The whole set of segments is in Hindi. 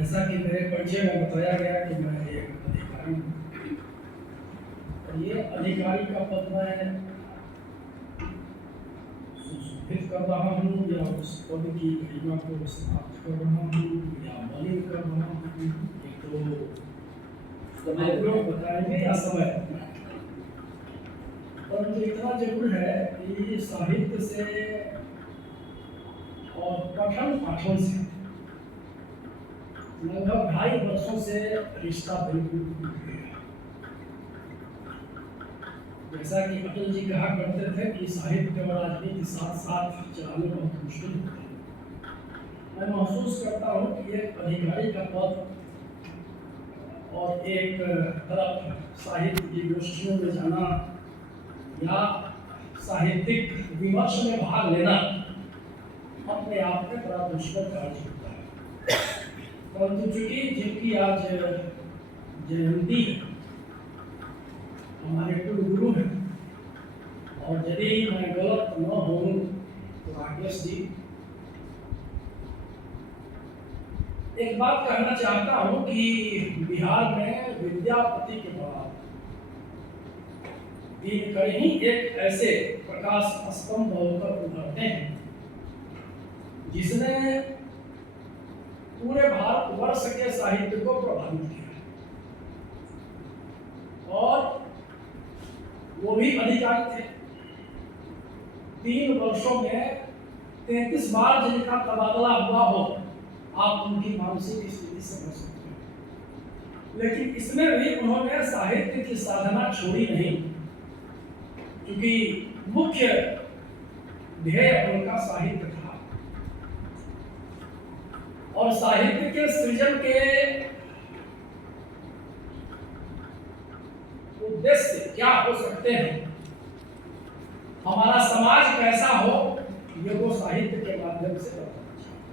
जैसा कि मेरे परिचय में बताया गया कि मैं एक अधिकारी हूँ, और ये अधिकारी का पद मैं संशोधित कर रहा हूँ या उस पद की गरिमा को समाप्त कर रहा हूँ या मलिन कर रहा हूँ, ये तो समय लोग बताएंगे या समय। परंतु इतना जरूर है कि साहित्य से और पठन पाठन से लगभग 2.5 वर्षों से रिश्ता बिल्कुल टूट गया। जैसा कि अटल जी कहा करते थे कि साहित्य और राजनीति साथ साथ चलाने बहुत मुश्किल होता है। मैं महसूस करता हूँ कि एक अधिकारी का पद और एक तरफ साहित्य की गोष्ठियों में जाना या साहित्यिक विमर्श में भाग लेना अपने आप में बड़ा दुष्कर कार्य होता है। परंतु चूंकि जिनकी आज जयंती है, हमारे कुल गुरु हैं, और यदि मैं गलत न हूँ तो राकेश जी, एक बात कहना चाहता हूँ कि बिहार में विद्यापति के बाद कहीं एक ऐसे प्रकाश स्तंभ होकर उभरते हैं जिसने पूरे भारतवर्ष के साहित्य को प्रभावित किया, और वो भी अधिकारी थे। 3 वर्षों में 33 बार जिनका तबादला हुआ हो, आप उनकी मानसिक स्थिति समझ सकते हैं। लेकिन इसमें भी उन्होंने साहित्य की साधना छोड़ी नहीं, क्योंकि मुख्य ध्येय उनका साहित्य था। और साहित्य के सृजन के उद्देश्य क्या हो सकते हैं, हमारा समाज कैसा हो, ये वो साहित्य के माध्यम से बताना चाहते।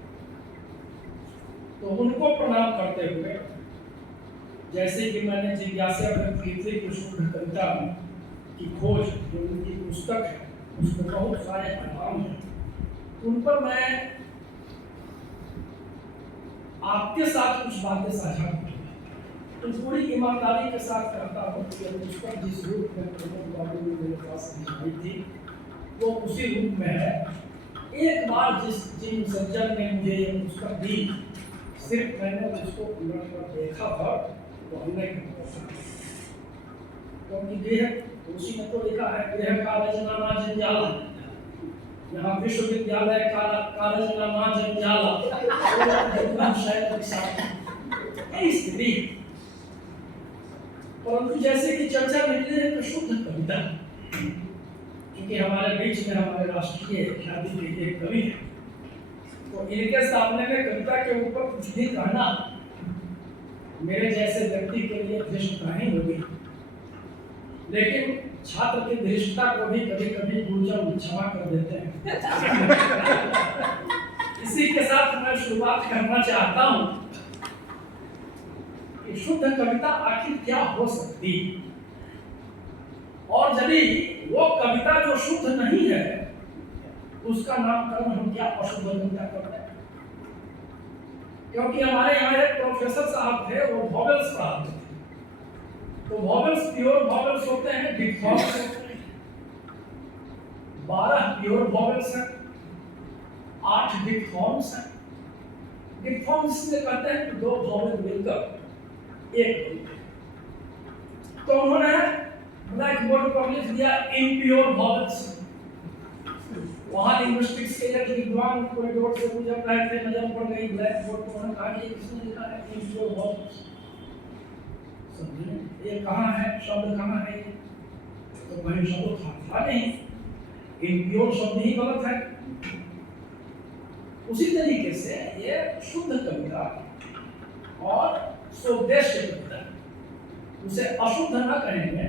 तो उनको प्रणाम करते हुए, जैसे कि मैंने जिज्ञासा व्यक्त की थी कि शुद्ध कविता की खोज जो उनकी पुस्तक है, उसमें बहुत सारे पैगाम हैं, उन पर मैं आपके साथ कुछ बातें साझा करूंगा। तो पूरी ईमानदारी के साथ कहता हूँ कि यह पुस्तक जिस रूप में प्रमोद बाबू ने मेरे पास भिजवाई थी, वो उसी रूप में है। एक बार जिन सज्जन ने मुझे ये पुस्तक दी, सिर्फ मैंने उसको उलट कर देखा था, तो हमने क्योंकि उसी में तो लिखा है गृह का रचनामा जंजाला, यहाँ विश्वविद्यालय का रचनामा जंजाला, स्थिति। परंतु जैसे कि चर्चा निकली है तो शुद्ध कविता, क्योंकि हमारे बीच में हमारे राष्ट्रीय ख्याति के एक कवि है, तो इनके सामने में कविता के ऊपर कुछ भी कहना मेरे जैसे व्यक्ति के लिए धृष्टता ही होगी। लेकिन छात्र की धृष्टता को भी कभी कभी गुरुजन क्षमा कर देते हैं। इसी के साथ मैं शुरुआत करना चाहता हूं कि शुद्ध कविता आखिर क्या हो सकती, और यदि वो कविता जो शुद्ध नहीं है उसका नामकरण हम क्या अशुद्ध कविता करते हैं। क्योंकि हमारे यहाँ एक प्रोफेसर साहब थे, वो वॉवेल्स पढ़ाते थे। तो वॉवेल्स प्योर वॉवेल्स होते हैं, डिफथॉर्म्स होते हैं। 12 प्योर वॉवेल्स हैं, 8 डिफथॉर्म्स हैं। डिफथॉर्म्स से कहते हैं कि 2 वॉवेल मिलकर एक। तो उन्होंने ब्लैक बोर्ड पर लिख दिया इम्प्योर वॉवेल्स। वहां लिंग्विस्टिक्स के एक विद्वान कॉरिडोर से गुजर रहे थे, नजर पड़ गई ब्लैक बोर्ड पर, उन्होंने कहा कि किसने लिखा है इम्प्योर वॉवेल्स। ये कहाँ है, शब्द कहाँ है? तो कहीं शब्द था नहीं, इम्प्योर शब्द ही गलत है। उसी तरीके से ये शुद्ध कविता और स्वदेश्य कविता, उसे अशुद्ध न कहेंगे,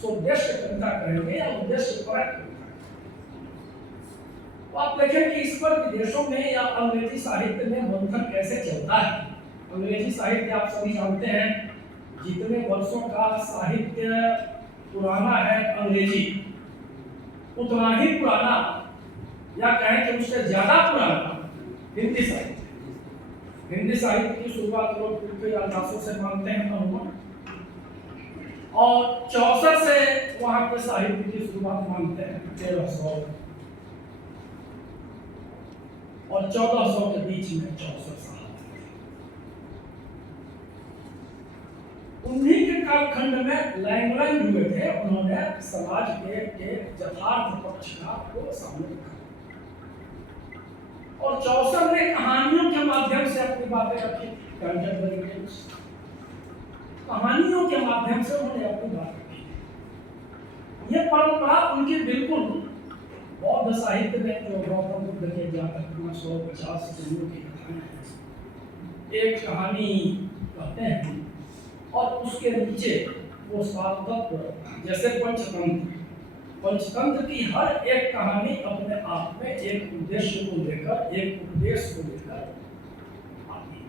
स्वदेश्य कविता कहेंगे या उद्देश्य परक कविता। तो आप देखें कि इस पर विदेशों में या अंग्रेजी साहित्य में मंथन कैसे चलता है। अंग्रेजी साहित्य आप सभी जानते हैं, जितने वर्षों का साहित्य पुराना है अंग्रेजी, उतना ही पुराना या कहें कि उससे ज्यादा पुराना हिंदी साहित्य। हिंदी साहित्य की शुरुआत लोग तुर्की या दासों से मानते हैं अमूमन, और 64 से वहां के साहित्य की शुरुआत मानते हैं 1300 और 1400 के बीच में 64 साल। उन्हीं के कालखंड में लैंगलैंड हुए थे, उन्होंने समाज के यथार्थ पक्ष को सामने रखा और चौसर ने कहानियों के माध्यम से अपनी बातें रखी। कहानियों के माध्यम से उन्होंने अपनी बात रखी। ये परंपरा उनकी बिल्कुल बौद्ध साहित्य में जो गौतम बुद्ध के जातक 150 जन्मों की कथाएं हैं, एक कहानी कहते हैं और उसके नीचे वो सात तत्व, जैसे पंचतंत्र की हर एक कहानी अपने आप में एक उद्देश्य को लेकर, एक उपदेश को लेकर आती है।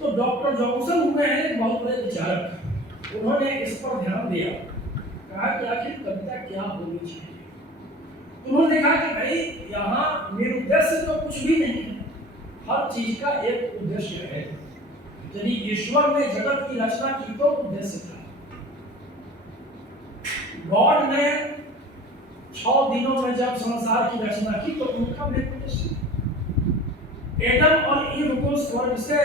तो डॉक्टर जॉनसन हुए हैं एक बहुत बड़े विचारक, उन्होंने इस पर ध्यान दिया, कहा कि आखिर कविता क्या होनी चाहिए। उन्होंने देखा कि भाई यहाँ निरुद्देश्य तो कुछ भी नहीं है, हर चीज का एक उद्देश्य है। यदि ईश्वर ने जगत की रचना की तो उद्देश्य था। गॉड ने 6 दिनों में जब संसार की रचना की तो उनका भी उद्देश्य, एडम और ईव को स्वर्ग से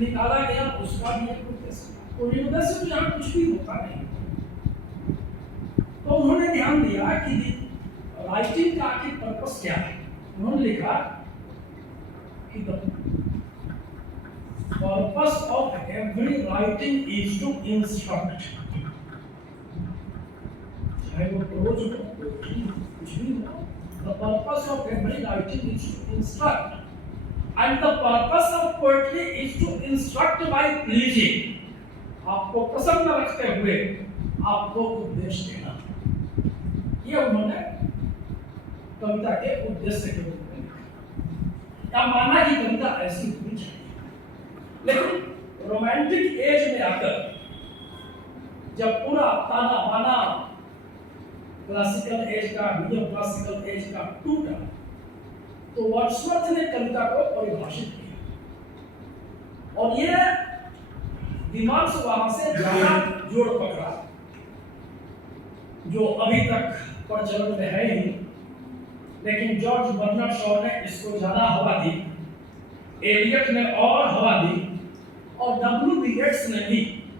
निकाला गया, उसका भी एक उद्देश्य। तो उद्देश्य तो यहाँ कुछ भी होता नहीं। तो उन्होंने ध्यान दिया कि राइटिंग का आखिर पर्पस क्या है। उन्होंने लिखा कि purpose of every writing is to instruct। चाहे वो प्रोज हो, पोएट्री हो, कुछ भी हो, the purpose of every writing is to instruct, and the purpose of poetry is to instruct by pleasing। आपको प्रसन्न रखते हुए आपको उपदेश देना, ये उन्होंने कविता के उद्देश्य के रूप में लिखा। या माना कि कविता ऐसी होनी चाहिए। लेकिन रोमांटिक एज में आकर जब पूरा ताना बाना क्लासिकल एज का, न्यू क्लासिकल एज का टूटा, तो वर्ड्सवर्थ ने कविता को परिभाषित किया और ये दिमाग से वहां से ज्यादा जोड़ पकड़ा, जो अभी तक प्रचलन में है ही। लेकिन जॉर्ज बर्नार्ड शॉ ने इसको ज्यादा हवा दी, एलियट ने और हवा दी, और W.B. येट्स ने भी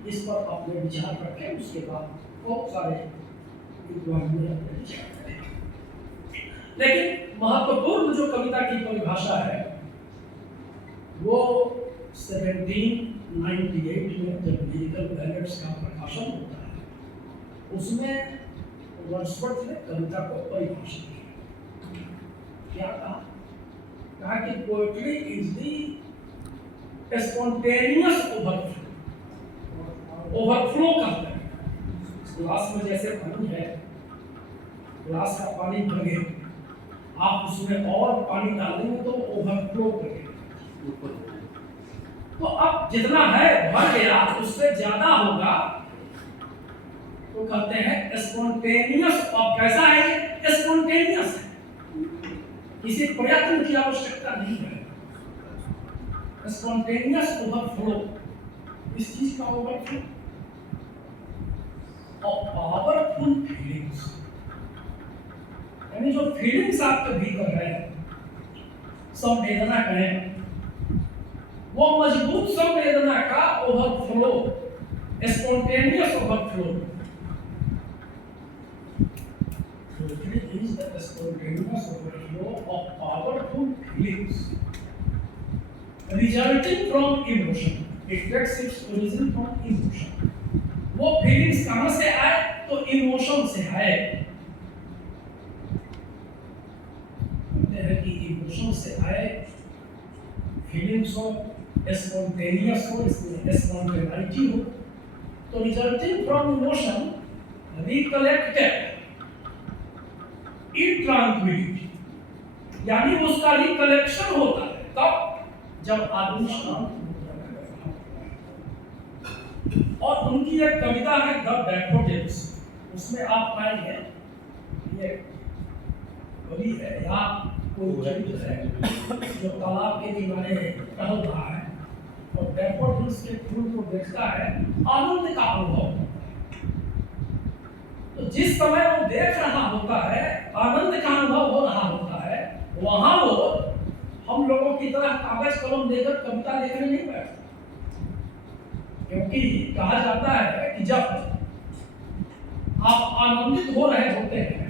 इस पर अपने विचार रखे। उसके बाद बहुत सारे विद्वानों ने अपने विचार रखे। लेकिन महत्वपूर्ण जो कविता की परिभाषा है वो 1798 में जब लिरिकल बैलेट्स का प्रकाशन होता है, उसमें वर्ड्सवर्थ ने कविता को परिभाषित किया। क्या कहा कि poetry is the spontaneous overflow करते हैं। ग्लास में जैसे पानी है, ग्लास का पानी भर गया, आप उसमें और पानी डालेंगे तो ओवरफ्लो करेगा। तो अब जितना है भर गया, उससे ज्यादा होगा तो कहते हैं स्पॉन्टेनियस। और कैसा है ये? स्पॉन्टेनियस है, किसी प्रयत्न की आवश्यकता नहीं है। स्पॉन्टेनियस ओवरफ्लो, इस चीज का ओवरफ्लो। और पावरफुल फीलिंग्स, यानी जो फीलिंग्स आपके भीतर है, संवेदना कहें, वो मजबूत संवेदना का overflow, spontaneous overflow. Poetry is the spontaneous overflow of powerful feelings resulting from emotion. It takes its origin from emotion. वो फीलिंग्स कहाँ से आए? तो इमोशन से आए। कहते हैं कि इमोशन से आए, फीलिंग्स हो, स्पॉन्टेनियस हो, इसमें स्पॉन्टेनिटी हो, तो resulting from emotion recollected in tranquillity, यानी उसका रिकलेक्शन होता है तब जब आदमी शांत होता है। और उनकी एक कविता है द डैफोडिल्स, उसमें आप पाएंगे ये कवि है या कोई चरित्र है जो तालाब के किनारे टहल रहा है और डैफोडिल्स के फूल को देखता है, आनंद का अनुभव। तो जिस समय वो देख रहा होता है, आनंद का अनुभव हो रहा होता है, वहां वो हम लोगों की तरह कागज कलम लेकर कविता लिखने नहीं बैठता। क्योंकि कहा जाता है कि जब आप आनंदित हो रहे होते हैं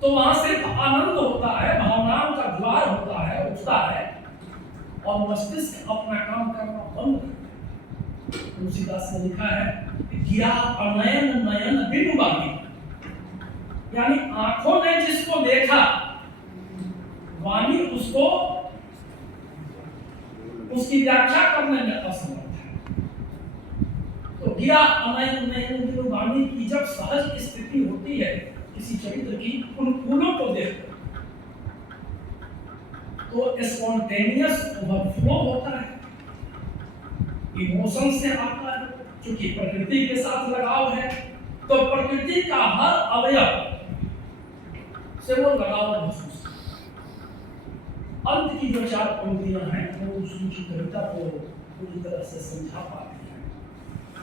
तो वहां सिर्फ आनंद होता है, भावनाओं का ज्वार होता है, उठता है और मस्तिष्क अपना काम करना बंद करता है। तुलसीदास ने लिखा है कि गिरा अनयन नयन बिनु बागी, यानी आंखों ने जिसको देखा वाणी उसको उसकी व्याख्या करने में असमर्थ है। तो गिरा अनयन नयन बिनु बागी की जब सहज स्थिति होती है किसी चरित्र की, उन फूलों को देखकर तो स्पॉन्टेनियस ओवरफ्लो होता है, इमोशन से आता है। क्योंकि प्रकृति के साथ लगाव है तो प्रकृति का हर अवयव से वो लगाव महसूस करता है। अंत की जो 4 पंक्तियां हैं वो उसकी कविता को पूरी तरह से समझा पाती है।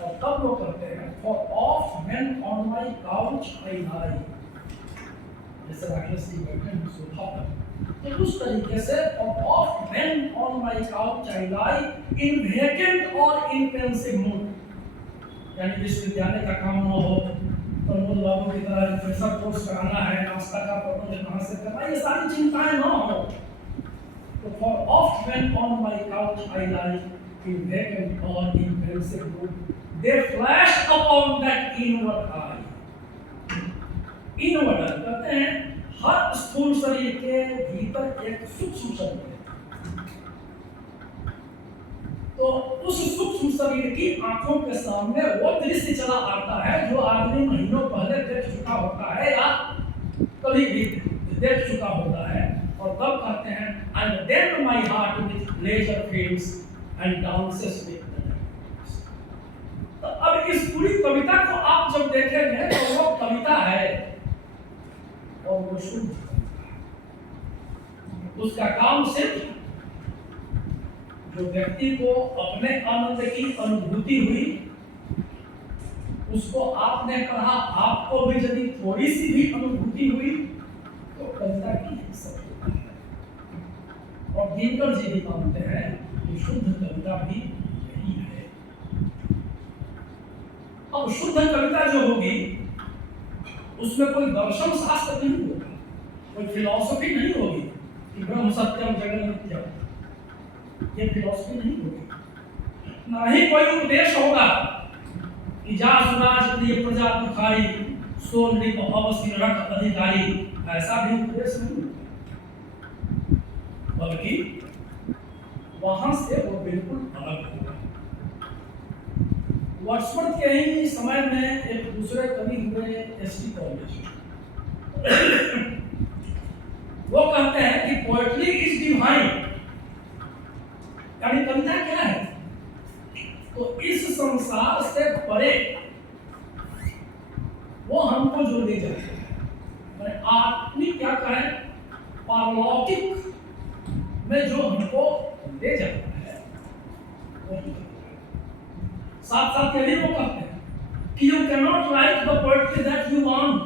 और तब वो कहते हैं, For oft when on my couch I lie, जैसे राकेश जी बैठे हैं सोफा पर, तो उस तरीके से For oft when on my couch I lie in vacant or in pensive mood, यानी विश्वविद्यालय का काम न हो, प्रमोद बाबू की तरह प्रोफेसर कोर्स कराना है, नाश्ता का प्रबंध कहाँ से करना, ये सारी चिंताएं न हो। तो For oft when on my couch I lie in vacant or in pensive mood, they flash upon that inward eye. Inward कहते हैं हर स्थूल शरीर के भीतर एक सूक्ष्म शरीर है। तो उस सूक्ष्म शरीर की आंखों के सामने वो दृश्य चला आता है जो आदमी महीनों पहले देख चुका होता है या कभी भी देख चुका होता है। और तब कहते हैं, and then my heart with pleasure fills and dances with the darkness. तो अब इस पूरी कविता को आप जब देखेंगे तो वो कविता है और वो शुद्ध, उसका काम सिर्फ जो व्यक्ति को अपने आनंद की अनुभूति हुई उसको आपने कहा, आपको भी यदि थोड़ी सी भी अनुभूति हुई तो कविता की सफलता है। और दिनकर जी भी मानते हैं कि शुद्ध कविता भी यही है। अब शुद्ध कविता जो होगी उसमें कोई दर्शन शास्त्र नहीं होगा, कोई फिलॉसफी नहीं होगी कि ब्रह्म सत्यम जगत मिथ्या, ये फिलॉसफी नहीं होगी। ना ही कोई उपदेश होगा कि जा सुराज प्रिय प्रजा पुखारी सो नृप अवश्य रख अधिकारी, ऐसा भी उपदेश नहीं होगा, बल्कि वहां से वो बिल्कुल अलग होगा। वर्ड्सवर्थ के ही समय में एक दूसरे कवि हुए एसटी कॉलेज, वो कहते हैं कि पोएट्री इज डिवाइन, यानी कविता क्या है? तो इस संसार से परे वो हमको जो ले जाते हैं, आत्मिक क्या कहें, पारलौकिक में जो हमको ले जाता है वही। साथ साथ ये भी वो कहते हैं कि you cannot write the poetry that you want,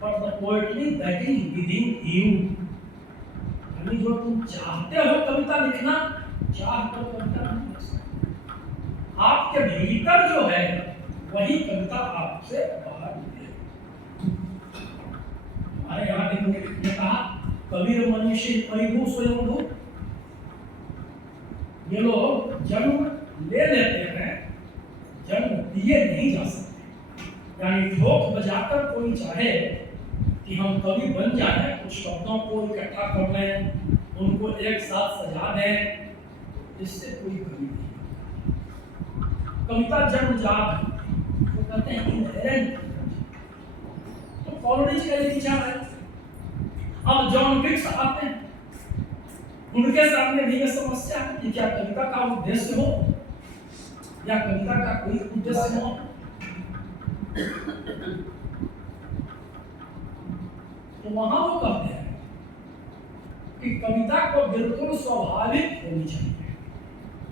but the poetry that is within you, यानी जो तुम चाहते हो कविता लिखना, चाह कर कविता नहीं लिख सकते। आपके भीतर जो है वही कविता आपसे बाहर निकलेगी। हमारे यहाँ ने कहा, कबीर मनीषी परिभू स्वयंभू, ये लोग जन्म ले लेते हैं, जन्म दिए नहीं जा सकते। यानी ठोक बजाकर कोई चाहे कि हम कवि बन जाए, कुछ शब्दों को इकट्ठा कर लें, उनको एक साथ सजा दें, इससे कोई कवि नहीं। कविता जन्मजात है, तो कहते हैं इनहेरेंट। तो कॉलोनीज का ये विचार है। अब जॉन किट्स आते हैं, उनके सामने भी यह समस्या है कि क्या कविता का उद्देश्य हो या कविता का कोई उद्देश्य हो। तो वहां वो कहते हैं कि कविता को बिल्कुल स्वाभाविक होनी चाहिए,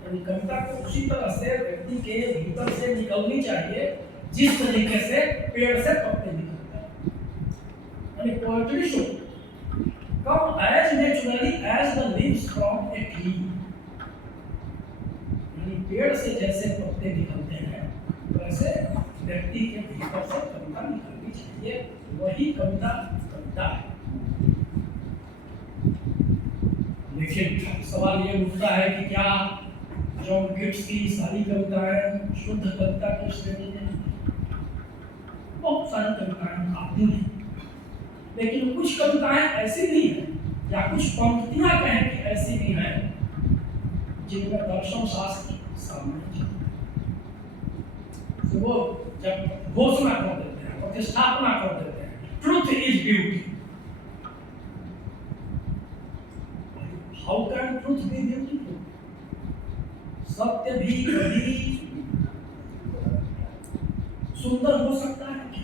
यानी कविता को उसी तरह से व्यक्ति के भीतर से निकलनी चाहिए जिस तरीके से पेड़ से पत्ते निकलते हैं। यानी poetry should come as naturally as the leaves from a tree, यानी पेड़ से जैसे पत्ते निकलते हैं वैसे व्यक्ति के भीतर से कविता निकलनी चाहिए, वही कविता कविता है। लेकिन सवाल ये उठता है कि क्या जॉन कीट्स की सारी कविताएं शुद्ध कविता की श्रेणी में? बहुत सारी कविताएं आती हैं, लेकिन कुछ कविताएं ऐसी भी हैं या कुछ पंक्तियां कहें कि ऐसी भी हैं जिनमें दर्शन शास्त्र सामने चलता है। तो वो जब घोषणा कर देते हैं, प्रतिस्थापना कर देते हैं, truth is beauty. How can truth B beautiful? सत्य भी कभी सुंदर हो सकता है क्या?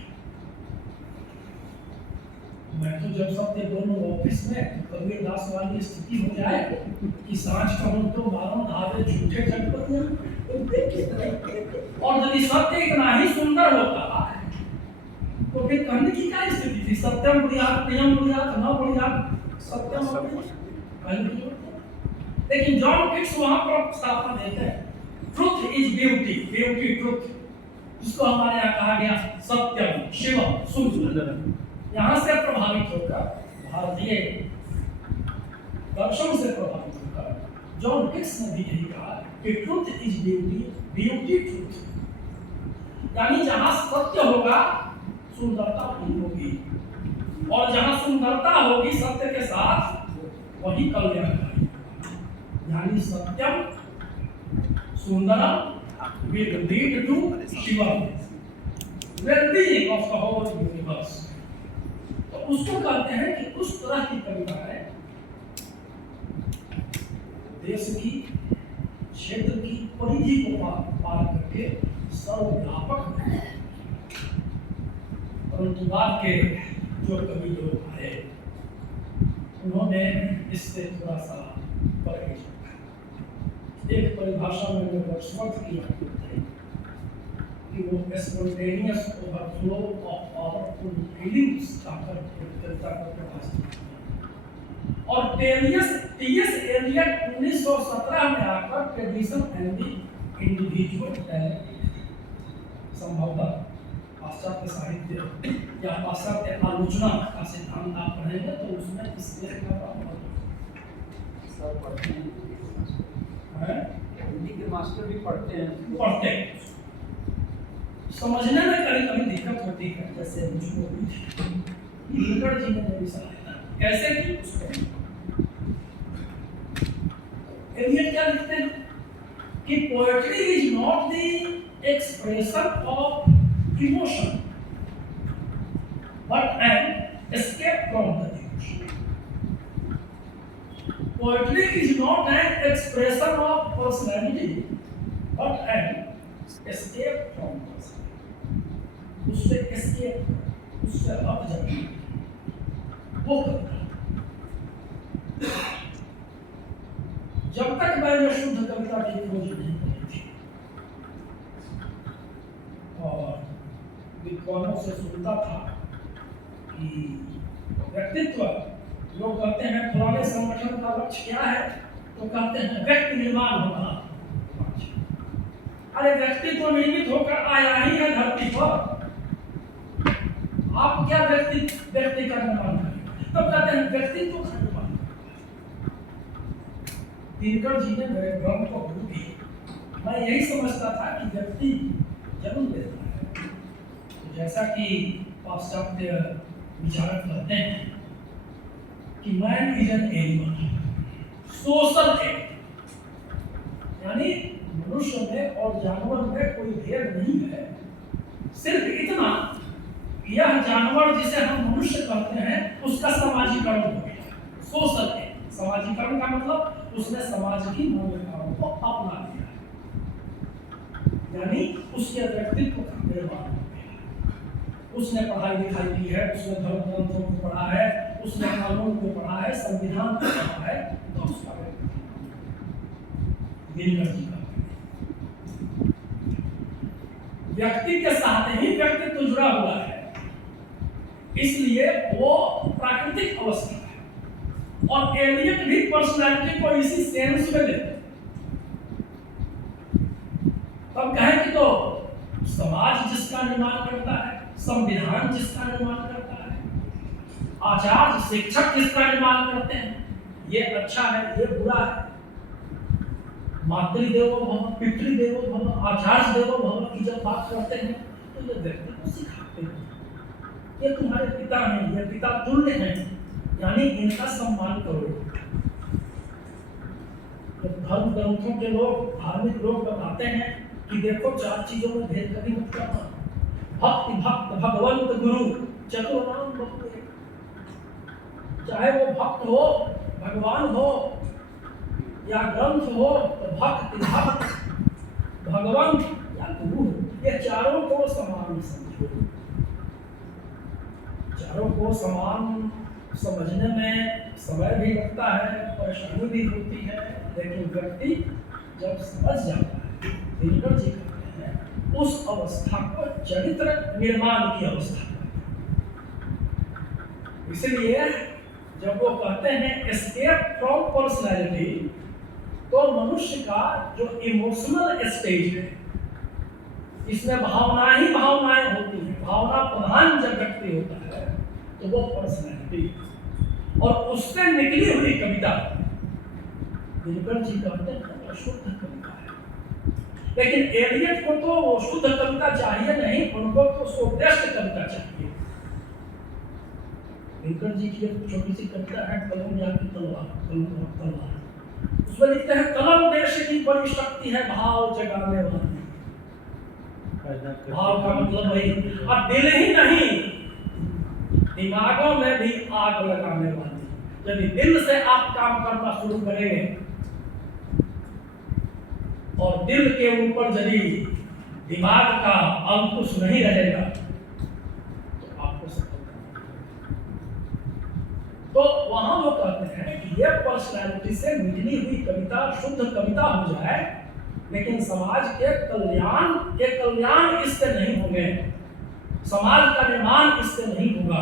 मैं तो जब सत्य बोलूं ऑफिस में तो कबीर दास वाली स्थिति हो जाए कि सांझ कहूं तो बारम धावे झूठे जनपतियां, और यदि सत्य इतना ही सुंदर होता तो फिर कहने की क्या स्थिति थी? सत्यम बुढ़ियात नियम बुढ़ियात न बुढ़ियात सत्यम कहने की। लेकिन जॉन कीट्स वहां पर स्थापना देते हैं truth is beauty, beauty truth, जिसको हमारे यहाँ कहा गया सत्यम शिवम सुंदर। यहाँ से प्रभावित होकर भारतीय दर्शन से प्रभावित होकर जॉन कीट्स ने भी यही कहा कि truth is beauty, beauty truth, यानी जहाँ सत्य होगा सुंदरता भी होगी, और जहाँ सुंदरता होगी सत्य के साथ वही कल्याणकारी, यानी सत्यम Sundaram will lead to Shivam, well-being of the whole universe। तो उसको कहते हैं कि उस तरह की कविताएं देश की क्षेत्र की परिधि को पार करके सर्वव्यापक है। परंतु बाद के जो कवि लोग आए उन्होंने इससे थोड़ा सा परहेज रखा। एक परिभाषा में वर्ड्सवर्थ की है कि वो spontaneous overflow of powerful feelings का कविता का प्रकाश, और टीएस एलियट 1917 में आकर tradition and the individual talent, संभवतः पाश्चात्य साहित्य या पाश्चात्य आलोचना का सिद्धांत आप पढ़ेंगे तो उसमें इस देश का हिंदी के मास्टर भी पढ़ते हैं, समझने में कभी कभी दिक्कत होती है, जैसे मुझको हुई थी। लिंकर जी ने मेरी सलाह कैसे की उसको एलियट क्या लिखते हैं कि poetry is not the expression of emotion but an escape from the emotion. Poetry is not an expression of personality but an escape from personality. उससे एस्केप, उससे हट जाना, वो कविता। जब तक मैंने शुद्ध कविता की खोज नहीं की थी और विद्वानों से सुनता था कि व्यक्तित्व, लोग कहते हैं पुराने संगठन का लक्ष्य क्या है, तो कहते हैं व्यक्ति निर्माण होना। अरे व्यक्तित्व निर्मित होकर आया ही है धरती पर, आप क्या व्यक्ति का निर्माण करेंगे? तो कहते हैं व्यक्तित्व का निर्माण। दिनकर जी ने मेरे ग्रंथ को गुरु दिए। मैं यही समझता था कि व्यक्ति जन्म लेता है, तो जैसा कि पाश्चात्य विचारक कहते हैं कि man is an animal, social act, यानी मनुष्य में और जानवर में कोई भेद नहीं है, सिर्फ इतना कि यह जानवर जिसे हम मनुष्य कहते हैं उसका समाजीकरण हो गया, सोशल एक्ट। समाजीकरण का मतलब उसने समाज की मान्यताओं को अपना लिया है, यानी उसके व्यक्तित्व का निर्माण हो गया। उसने पढ़ाई लिखाई की है, उसने धर्म ग्रंथों को पढ़ा है, उसने कानून को पढ़ा है, संविधान को पढ़ा है, तो उसका दिनकर जी का व्यक्ति के साथ ही व्यक्तित्व जुड़ा हुआ है, इसलिए वो प्राकृतिक अवस्था है। और एलियट भी पर्सनालिटी को इसी सेंस में लेते हैं। तब कहें कि तो समाज जिसका निर्माण करता है, संविधान जिसका निर्माण करता है, आचार्य शिक्षक जिसका निर्माण करते हैं, ये अच्छा है, ये बुरा है, मातृदेवो भव, पितृदेवो भव, आचार्य देवो भव की जब बात करते हैं तो ये व्यक्ति को सिखाते हैं, ये तुम्हारे पिता हैं, ये पिता तुल्य हैं, यानी इनका सम्मान करो। तो धर्म ग्रंथों के लोग, धार्मिक लोग बताते हैं कि देखो 4 चीजों में भेद कभी मत करना, भक्ति, भक्त, भगवंत, गुरु, चतुर्नाम बहु। चाहे वो भक्त हो, भगवान हो, या ग्रंथ हो, तो भक्त, भक्त, भगवंत या गुरु, ये चारों को समान समझो। चारों को समान समझने में समय भी लगता है, परेशानी भी होती है, लेकिन व्यक्ति जब समझ जाता है, दिनकर जी कहते हैं, उस अवस्था को चरित्र निर्माण की अवस्था। इसलिए जब वो कहते हैं एस्केप फ्रॉम पर्सनैलिटी, तो मनुष्य का जो इमोशनल स्टेज है, इसमें भावनाएं ही भावनाएं होती हैं, भावना प्रधान जब व्यक्ति होता है तो वो पर्सनैलिटी, और उससे निकली हुई कविता दिनकर जी कहते हैं शुद्ध कविता है। लेकिन एलियट को तो वो शुद्ध कविता चाहिए नहीं, उनको तो सोटेस्ट कविता चाहिए। दिनकर जी की एक छोटी सी कविता है, कलम या की तलवार, तलवार, उसमें लिखते हैं, कलम देश की बड़ी शक्ति है, भाव जगाने वाली। भाव का मतलब वही, अब दिल ही नहीं, दिमागों में भी आग लगाने वाली। यदि दिल से आप काम करना शुरू करेंगे और दिल के ऊपर यदि दिमाग का अंकुश नहीं रहेगा तो आपको सफलता। तो वहां वो कहते हैं कि ये पर्सनैलिटी से निकली हुई कविता शुद्ध कविता हो जाए, लेकिन समाज के कल्याण इससे नहीं होंगे, समाज का निर्माण इससे नहीं होगा।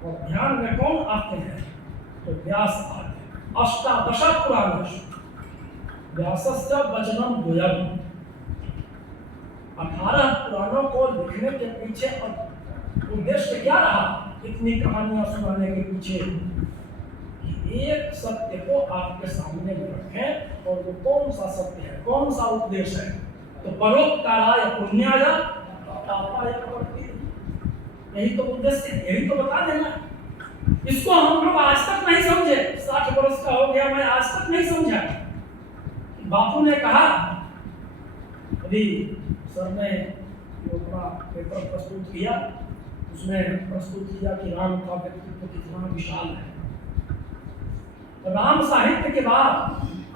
और ध्यान में कौन आते हैं तो व्यास आते हैं। अष्टादश पुराणेषु व्यासस्य वचनम द्वयम्। 18 पुराणों को लिखने के पीछे उद्देश्य क्या रहा, इतनी कहानियां सुनाने के पीछे, कि एक सत्य को आपके सामने में रखें, और वो कौन सा सत्य है, कौन सा उपदेश है, तो परोपकाराय पुण्याय पापाय प्रवृत्ति, यही तो उद्देश्य है, यही तो बता देना। इसको हम लोग आज तक नहीं समझे, 60 वर्ष का हो गया, मैं आज तक नहीं समझा। बापू ने कहा, अभी सर ने जो अपना पेपर प्रस्तुत किया, उसमें प्रस्तुत किया कि राम का व्यक्तित्व कितना विशाल है। राम साहित्य के बाद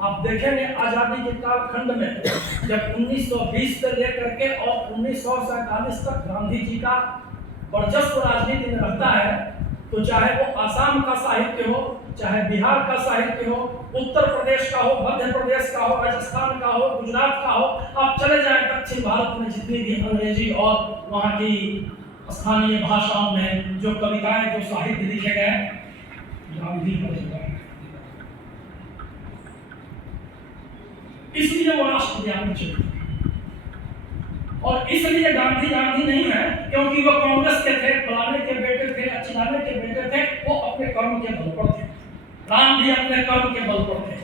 आप देखेंगे आजादी के कालखंड में, जब 1920 से लेकर के और 1947 तक गांधी जी का वर्चस्व राजनीति में रहता है, तो चाहे वो आसाम का साहित्य हो, चाहे बिहार का साहित्य हो, उत्तर प्रदेश का हो, मध्य प्रदेश का हो, राजस्थान का हो, गुजरात का हो, आप चले जाएं दक्षिण भारत में जितनी भी अंग्रेजी और वहाँ की स्थानीय भाषाओं में जो कविताएं, जो साहित्य लिखे गए, गांधी का, इसलिए वो राष्ट्रव्यापी चले। और इसलिए गांधी गांधी नहीं है क्योंकि वो कांग्रेस के थे, फलाने के बेटे थे, अचिनाने के बेटे थे, वो अपने कर्म के बल पर थे। राम भी अपने कर्म के बल पर थे।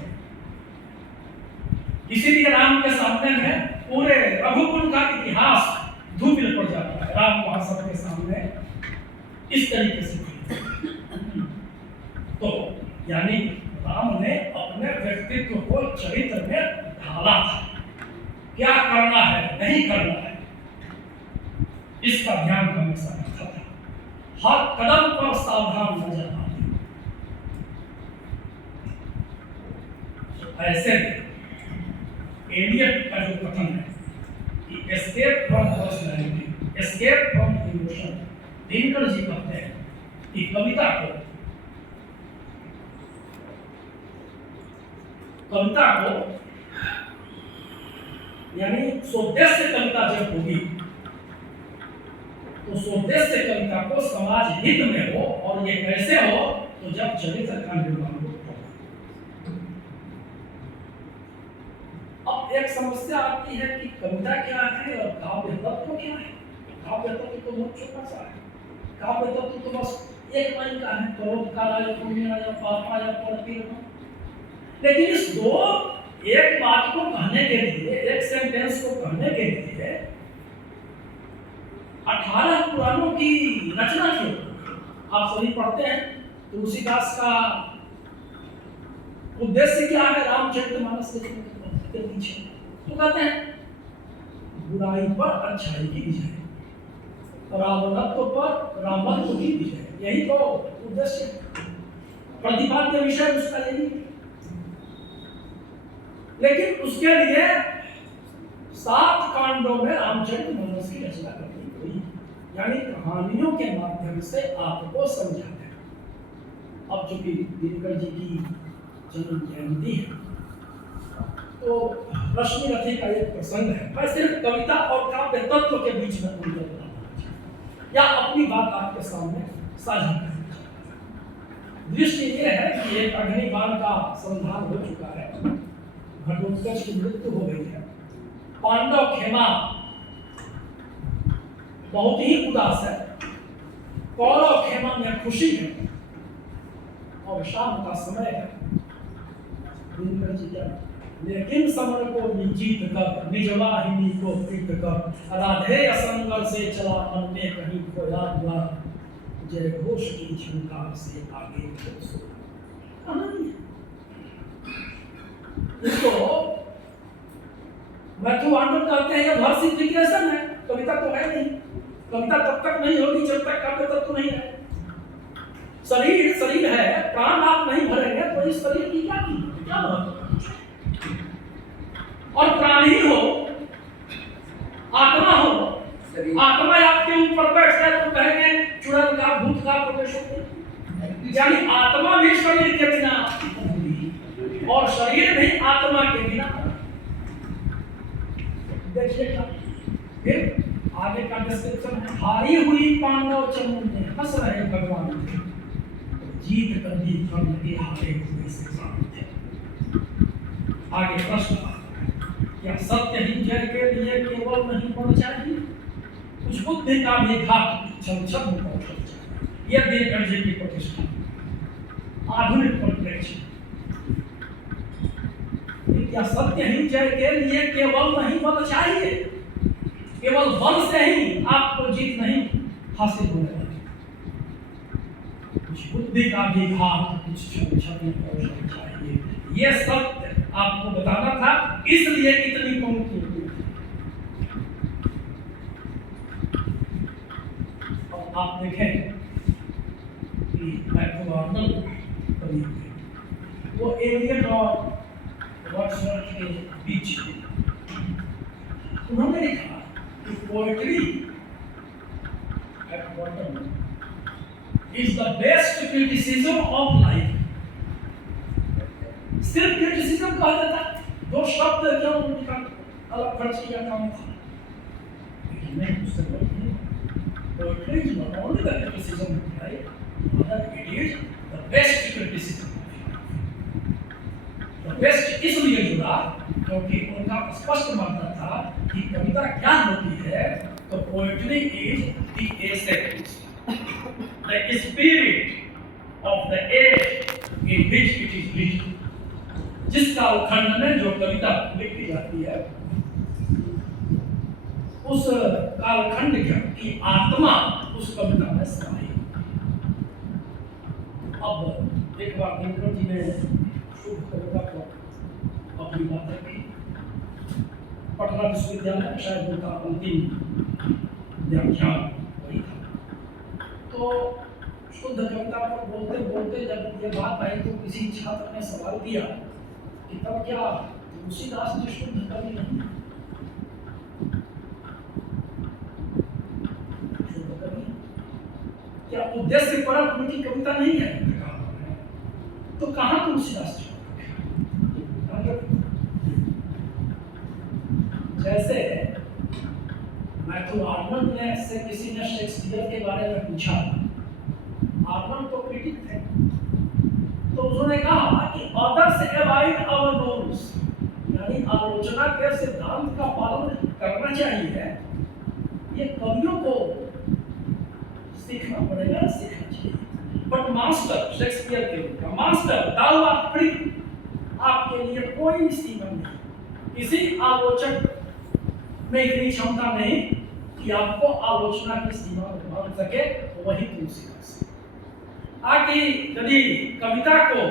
इसीलिए राम के सामने में पूरे रघुकुल का इतिहास धूमिल पड़ जाता है। राम वहां सबके सामने इस तरीके से तो यानी राम ने अपने व्यक्तित्व को चरित्र में ढाला था, क्या करना है, नहीं करना है, इसका ध्यान हमेशा रखा था। हर कदम पर सावधान नजर आते। ऐसे एलियट का जो कथन है कि escape from personality, escape from emotion, Dinkar ji कहते हैं कि कविता को कविता को, यानी स्वोद्देश्य कविता जब होगी तो स्वोद्देश्य कविता को समाज हित में हो, और ये कैसे हो, तो जब चरित्र का निर्माण हो। अब एक समस्या आती है कि कविता क्या है और काव्य तत्व क्या है। काव्य तत्व तो बहुत छोटा सा है। काव्य तत्व तो बस एक लाइन का है, परोपकार या पुण्य या पापा या परपीड़न। लेकिन इस दो एक बात को कहने के लिए, एक सेंटेंस को कहने के लिए 18 पुराणों की रचना क्यों? आप सभी पढ़ते हैं तुलसीदास का उद्देश्य क्या है रामचरितमानस के पीछे, तो कहते हैं बुराई पर अच्छाई की विजय, रावणत्व पर रामत्व की विजय, यही तो उद्देश्य, प्रतिपाद्य विषय उसका यही है। लेकिन उसके लिए 7 कांडों में रामचरितमानस की रचना करनी पड़ी, यानी कहानियों के माध्यम से आपको समझाते हैं। अब चूंकि दिनकर जी की जन्म जयंती है तो रश्मि रथी का एक प्रसंग है। मैं सिर्फ कविता और काव्य तत्व के बीच में उल्लेख करना या अपनी बात आपके सामने साझा करना चाहता। दृष्टि ये है कि एक अग्निबाण का संधान हो चुका है, घटोत्कच की मृत्यु हो गई है, पांडव खेमा बहुत ही उदास है, कौरव खेमा में खुशी है, और शाम का समय है। लेकिन समर को जीत कर निजवाहिनी को प्रीत कर राधे असंगर से चला मन में कहीं खोया हुआ, जय घोष की झंकार से आगे कहानी इसको मैथ्यू आर्नल्ड कहते हैं यह भाषिक विश्लेषण है, कविता तो है नहीं। कविता तब तक नहीं होगी जब तक काव्य तत्व नहीं है। शरीर है, प्राण आप नहीं भरेंगे तो इस शरीर की क्या महत्व? और प्राण ही हो, आत्मा हो, आत्मा आपके ऊपर बैठ जाए तो कहेंगे चुड़ैल का भूत का प्रोटेक्शन, यानी आत्मा भी शरीर के बिना और शरीर भी आत्मा के बिना। देखिए फिर आगे का डिस्क्रिप्शन है, हारी हुई पांडव चमुंडे हंस रहे भगवान थे, जीत कर भी फल लगे हारे हुए से सामने। आगे प्रश्न, क्या सत्य ही जय के लिए केवल नहीं होना चाहिए, कुछ बुद्धि का भी घाट छल छल होना चाहिए। यह दिनकर जी की प्रतिष्ठा आधुनिक परिप्रेक्ष्य। क्या सत्य ही जय के लिए केवल नहीं बल चाहिए, केवल बल से ही आपको जीत नहीं हासिल होने वाली, कुछ बुद्धि का भी घात, कुछ छल छल चाहिए। यह सत्य आपको बताना था, इसलिए इतनी पंक्ति। और आप देखें कि मैथ्यू आर्नल्ड कवि वो एलियट और वर्ड्सवर्थ के बीच उन्होंने लिखा कि poetry at bottom is the best criticism of life. सिर्फ क्रिटिसिज्म कहा जाता, दो शब्द क्यों उनका अलग खर्च किया काम था, लेकिन नहीं उससे बहुत नहीं। Poetry is not only the criticism of life, but it is the best criticism. Best इसलिए जुड़ा क्योंकि उनका स्पष्ट मानना था कि कविता क्या होती है, तो poetry is the essence, the spirit of the age in which it is written. जिस कालखंड में जो कविता लिखी जाती है उस कालखंड की आत्मा उस कविता में समाई। अब एक बार दिनकर जी ने शुभ कविता को अपनी बात रखी, पटना विश्वविद्यालय में शायद उनका अंतिम व्याख्यान वही था। तो शुद्ध कविता पर बोलते बोलते जब ये बात आई तो किसी छात्र ने सवाल किया कि तब क्या तुलसीदास जी शुद्ध कवि नहीं? शुद्ध कवि क्या उद्देश्य परक उनकी कविता नहीं है? तो कहाँ तुलसीदास जी? जैसे मैथ्यू आर्नल्ड ने से किसी ने शेक्सपियर के बारे में पूछा, आर्नल्ड तो क्रिटिक थे, तो उन्होंने कहा कि ऑथर्स अवॉइड आवर रूल्स, यानी आलोचना के सिद्धांत का पालन करना चाहिए, ये कवियों को सीखना पड़ेगा, सीखना चाहिए। बट मास्टर, शेक्सपियर के मास्टर, दाऊ आर फ्री, आपके लिए कोई सीमा नहीं, किसी आलोचक में इतनी क्षमता नहीं कि आपको आलोचना की सीमा में बांध सके, वही तुलसीदास। आगे यदि कविता को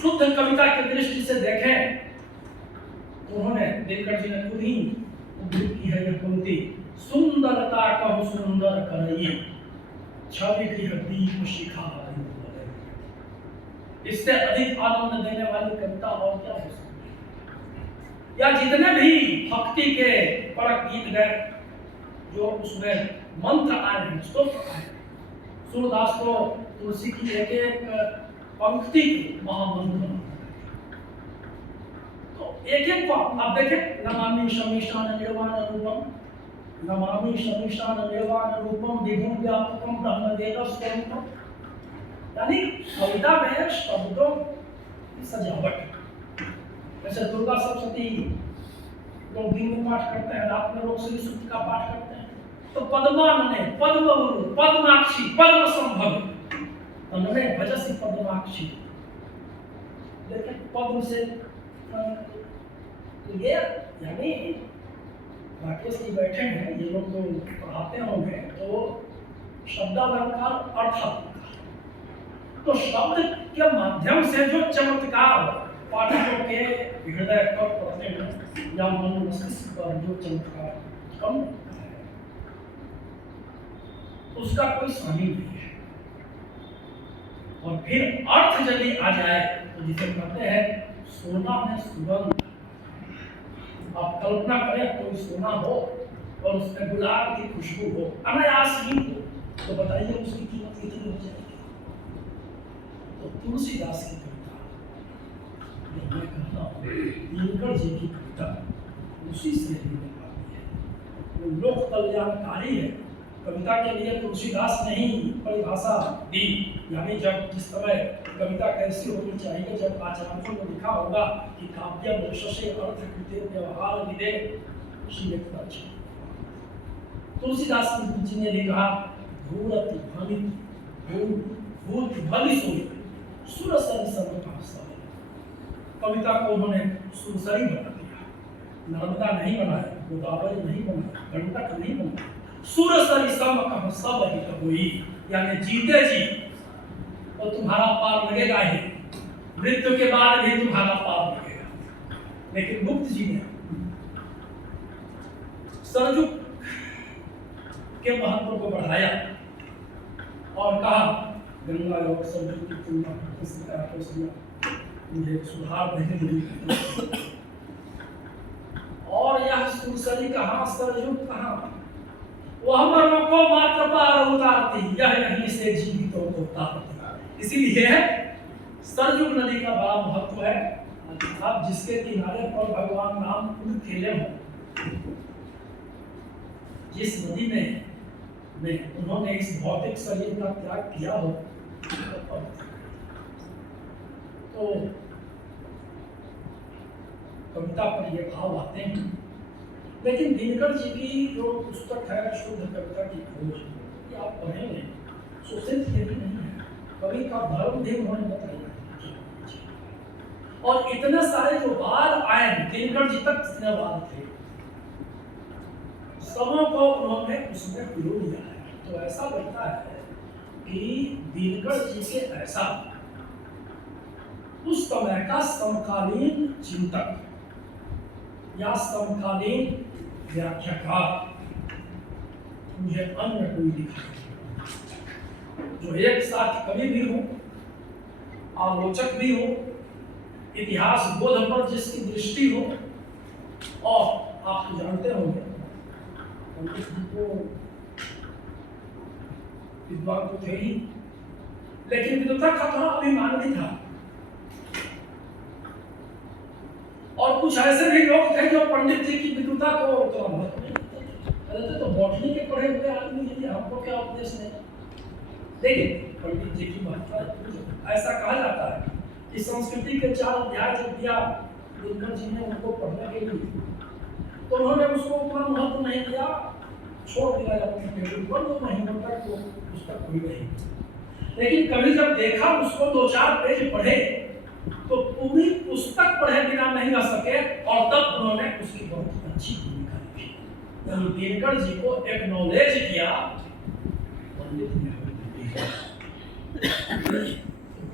शुद्ध कविता की दृष्टि से देखें तो उन्होंने दिनकर जी ने खुद ही उद्धृत की है यह पंक्ति, सुंदरता कहूँ सुंदर करइए, छवि गृह दीप शिखा। इससे अधिक आनंद देने वाली कविता और क्या हो सकती है? या जितने भी भक्ति के परक गीत गए, जो उसमें मंत्र आए हैं, स्तोत्र आए हैं, सूरदास को तुलसी की एक एक पंक्ति महामंत्र, तो एक एक को आप देखें, नमामि शमीशान निर्वाण रूपम, नमामि शमीशान निर्वाण रूपम विभुम व्यापकम ब्रह्मदेव स्वरूपम, यानी कविता में शब्दों की सजावट। जैसे दुर्गा सप्तशती लोग दिन में पाठ करते हैं, रात में लोग श्री सूक्त का पाठ करते हैं, तो पद्मानने पद्मवरु पद्माक्षी पद्म संभव तन्मे भजसी पद्माक्षी, देखिए पद्म से तो ये यानी राकेश जी बैठे हैं, ये लोग तो पढ़ाते होंगे, तो शब्दालंकार अर्थात, तो शब्द के माध्यम से जो चमत्कार पाठकों के हृदय पर पड़ते हैं या मन मस्तिष्क पर जो चमत्कार कम है, उसका कोई सानी नहीं है। और फिर अर्थ यदि आ जाए तो जिसे कहते हैं सोना में सुगंध, आप कल्पना करें कोई सोना हो और उसमें गुलाब की खुशबू हो अनायास ही हो, तो बताइए उसकी कीमत कितनी हो जाएगी। तो तुलसीदास की कविता, मैं कहता हूँ दिनकर जी की कविता उसी से निकलती है, वो लोक कल्याणकारी है। कविता के लिए तुलसीदास ने ही परिभाषा दी, यानी जब जिस समय कविता कैसी होनी चाहिए, जब आचार्यों ने लिखा होगा कि काव्य दृश्य अर्थ कृत्य व्यवहार विदे श्रीलेखना चाहिए, तुलसीदास जी ने लिखा भूरति भनित भूत भली सोई सुरसरी सर्वभाषा, कविता को उन्होंने सुरसरी बना दिया, नर्मदा नहीं बनाया, गोदावरी नहीं बनाया, गंडक नहीं बनाया, सुरसरी सम सब ही कबोई, यानी जीते जी तो तुम्हारा पार लगेगा ही, मृत्यु के बाद भी तुम्हारा पार लगेगा। लेकिन मुक्त जी ने सरजू के महत्व को बढ़ाया और कहा गंगा और सरजू की तुलना किसी तरह को सुना, मुझे सुधार नहीं मिली, और यह सुरसरी कहाँ सरजू कहाँ, वह मर्मों को मात्र पार उतारती, यह यहीं से जीवितों को तारती। इसीलिए सरजू नदी का बड़ा महत्व है। आप जिसके किनारे पर भगवान राम खुद खेले हों, जिस नदी में उन्होंने इस भौतिक शरीर का त्याग किया हो, तो कविता पर ये भाव आते हैं। लेकिन दिनकर जी की जो पुस्तक है शुद्ध कविता की खोज, ये आप पढ़ेंगे तो सिर्फ यही नहीं है, कवि का धर्म भी उन्होंने बताया, और इतने सारे जो बाद आए दिनकर जी तक जितने बाद थे, सबों को उन्होंने उसमें पिरो लिया है। तो ऐसा लगता है कि दिनकर जी के ऐसा उस समय का समकालीन चिंतक या समकालीन व्याख्याकार मुझे अन्य कोई दिखाई, जो एक साथ कवि भी हो, आलोचक भी हो, इतिहास बोध पर जिसकी दृष्टि हो, और आप तो जानते होंगे विद्वान तो थे ही, लेकिन विद्वता का थोड़ा अभिमान भी था, और कुछ ऐसे भी लोग थे जो पंडित जी की विद्वता को तो कहते तो बॉटनी के पढ़े हुए आदमी हैं, हमको क्या उपदेश नहीं। देखिए पंडित जी की बात ऐसा कहा जाता है कि संस्कृति के 4 अध्याय जब दिया दिनकर जी ने उनको पढ़ने के लिए, तो उन्होंने उसको उतना महत्व नहीं दिया, छोड़ दिया अपने टेबल पर 2 महीनों तक वो पुस्तक पढ़ी रही। लेकिन कभी जब देखा उसको 2-4 पेज पढ़े तो पूरी पुस्तक पढ़े बिना नहीं रह सके, और तब उन्होंने उसकी बहुत अच्छी भूमिका लिखी। यानी दिनकर जी को एक्नॉलेज किया पंडित ने।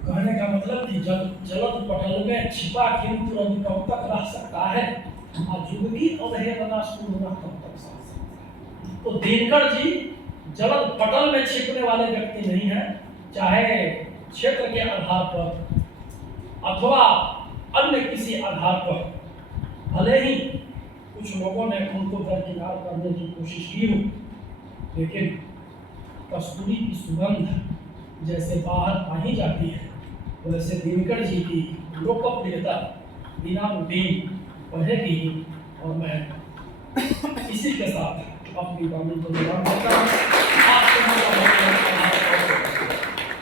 कहने का मतलब कि जब जलद पटल में छिपा किंतु कब तक रह सकता है, जुगनी अवहेलना सुनना कब तक सह सकता है। तो दिनकर जी जलद पटल में छिपने वाले व्यक्ति नहीं है, चाहे क्षेत्र के आधार पर अथवा अन्य किसी आधार पर। भले ही कुछ लोगों ने उनको दरकिनार करने की कोशिश की हो, लेकिन कस्तूरी की सुगंध जैसे बाहर आ ही जाती है, वैसे दिनकर जी की लोकप्रियता बिना दिन बढ़ेगी। और मैं इसी के साथ अपनी वाणी को विराम देता हूँ।